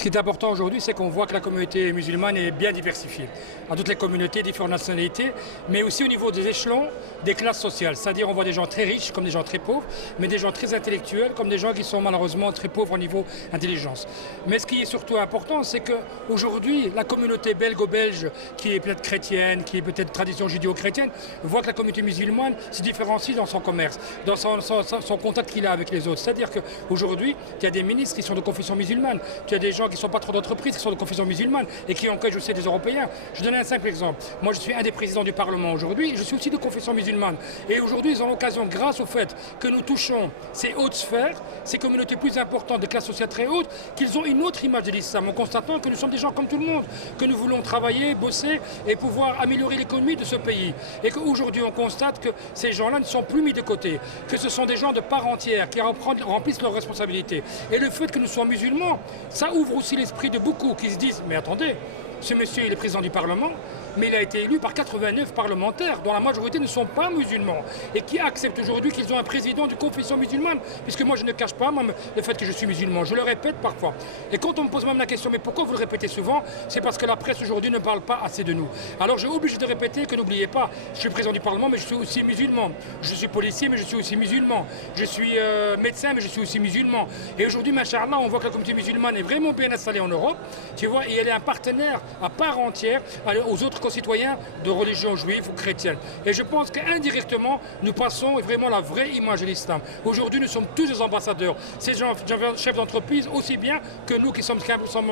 Ce qui est important aujourd'hui, c'est qu'on voit que la communauté musulmane est bien diversifiée, dans toutes les communautés, différentes nationalités, mais aussi au niveau des échelons, des classes sociales. C'est-à-dire on voit des gens très riches comme des gens très pauvres, mais des gens très intellectuels comme des gens qui sont malheureusement très pauvres au niveau intelligence. Mais ce qui est surtout important, c'est qu'aujourd'hui, la communauté belgo-belge, qui est peut-être chrétienne, qui est peut-être tradition judéo-chrétienne, voit que la communauté musulmane se différencie dans son commerce, dans son contact qu'il a avec les autres. C'est-à-dire qu'aujourd'hui, il y a des ministres qui sont de confession musulmane, il y a des gens qui sont patrons d'entreprises, qui sont de confession musulmane et qui enquêtent, je sais, des Européens. Je donne un simple exemple. Moi, je suis un des présidents du Parlement aujourd'hui, je suis aussi de confession musulmane. Et aujourd'hui, ils ont l'occasion, grâce au fait que nous touchons ces hautes sphères, ces communautés plus importantes, de classes sociales très hautes, qu'ils ont une autre image de l'islam, en constatant que nous sommes des gens comme tout le monde, que nous voulons travailler, bosser et pouvoir améliorer l'économie de ce pays. Et qu'aujourd'hui, on constate que ces gens-là ne sont plus mis de côté, que ce sont des gens de part entière qui remplissent leurs responsabilités. Et le fait que nous soyons musulmans, ça ouvre aussi l'esprit de beaucoup qui se disent « mais attendez, ce monsieur il est président du Parlement, mais il a été élu par 89 parlementaires dont la majorité ne sont pas musulmans et qui acceptent aujourd'hui qu'ils ont un président de confession musulmane, puisque moi je ne cache pas le fait que je suis musulman, je le répète parfois. Et quand on me pose même la question « mais pourquoi vous le répétez souvent ?» c'est parce que la presse aujourd'hui ne parle pas assez de nous. Alors j'ai obligé de répéter que n'oubliez pas, je suis président du Parlement mais je suis aussi musulman, je suis policier mais je suis aussi musulman, je suis médecin mais je suis aussi musulman. Et aujourd'hui, machallah, on voit que la communauté musulmane est vraiment bien installée en Europe, tu vois, et elle est un partenaire à part entière aux autres concitoyens de religion juive ou chrétienne. Et je pense qu'indirectement, nous passons vraiment la vraie image de l'islam. Aujourd'hui, nous sommes tous des ambassadeurs, ces gens, chefs d'entreprise, aussi bien que nous qui sommes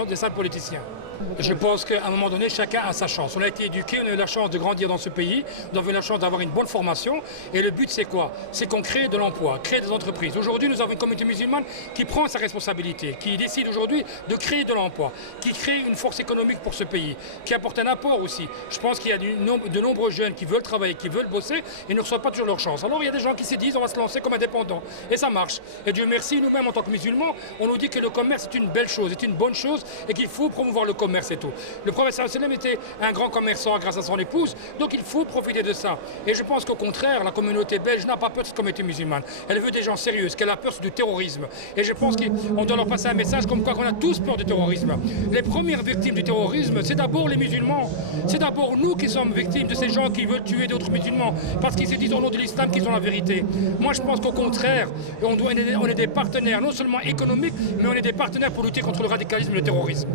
des simples politiciens. Je pense qu'à un moment donné, chacun a sa chance. On a été éduqués, on a eu la chance de grandir dans ce pays, on a eu la chance d'avoir une bonne formation. Et le but, c'est quoi? C'est qu'on crée de l'emploi, crée des entreprises. Aujourd'hui, nous avons une communauté musulmane qui prend sa responsabilité, qui décide aujourd'hui de créer de l'emploi, qui crée une force économique pour ce pays, qui apporte un apport aussi. Je pense qu'il y a de nombreux jeunes qui veulent travailler, qui veulent bosser et ne reçoivent pas toujours leur chance. Alors il y a des gens qui se disent on va se lancer comme indépendants. Et ça marche. Et Dieu merci, nous-mêmes en tant que musulmans, on nous dit que le commerce est une belle chose, est une bonne chose et qu'il faut promouvoir le commerce et tout. Le prophète sallallahu alayhi wa sallam était un grand commerçant grâce à son épouse, donc il faut profiter de ça. Et je pense qu'au contraire, la communauté belge n'a pas peur de cette communauté musulmane. Elle veut des gens sérieux, ce qu'elle a peur c'est du terrorisme. Et je pense qu'on doit leur passer un message comme quoi qu'on a tous peur du terrorisme. Les premières victimes du terrorisme, c'est d'abord les musulmans. C'est d'abord nous qui sommes victimes de ces gens qui veulent tuer d'autres musulmans parce qu'ils se disent au nom de l'islam qu'ils ont la vérité. Moi je pense qu'au contraire, on est des partenaires non seulement économiques, mais on est des partenaires pour lutter contre le radicalisme et le terrorisme.